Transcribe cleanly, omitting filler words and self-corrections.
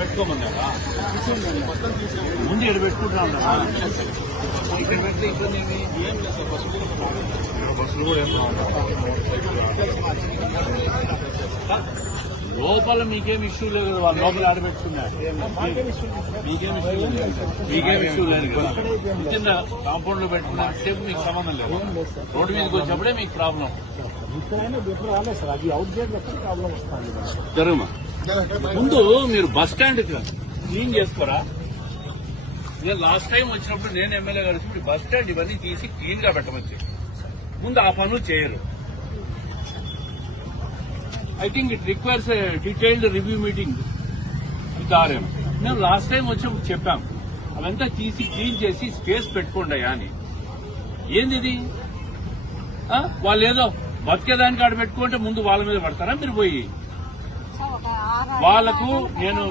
పెట్టుకోమన్నారా? ముందు ఇక్కడ పెట్టుకుంటా ఉన్నారా? ఇక్కడ పెడితే ఇబ్బంది ఏమి? ఏం లేదు సార్, బస్సులు కూడా ఏం లోపల మీకేం ఇష్యూ లేదు కదా, వాళ్ళు లోపల ఆడబెట్టుకున్నారు. మీకేం ఇష్యూ లేదు కదా. కింద కాంపౌండ్ లో పెట్టుకున్న సేపు మీకు సంబంధం లేదు. రోడ్డు మీదకి వచ్చినప్పుడే మీకు ప్రాబ్లం. జరుగుమా ముందు మీరు బస్ స్టాండ్ క్లీన్ చేసుకోరా? లాస్ట్ టైం వచ్చినప్పుడు నేను ఎమ్మెల్యే గారు వచ్చినప్పుడు బస్ స్టాండ్ ఇవన్నీ తీసి క్లీన్ గా పెట్టవచ్చు. ముందు ఆ పనులు చేయరు. I think it requires a detailed review meeting with RM. మేము లాస్ట్ టైం వచ్చినప్పుడు చెప్పాం, అవంతా తీసి క్లీన్ చేసి స్పేస్ పెట్టుకోండి అయ్యా అని. ఏంది ఇది? వాళ్ళు ఏదో బతికేదానికి ఆడ పెట్టుకుంటే ముందు వాళ్ళ మీద పడతారా మీరు పోయి? వాళ్లకు నేను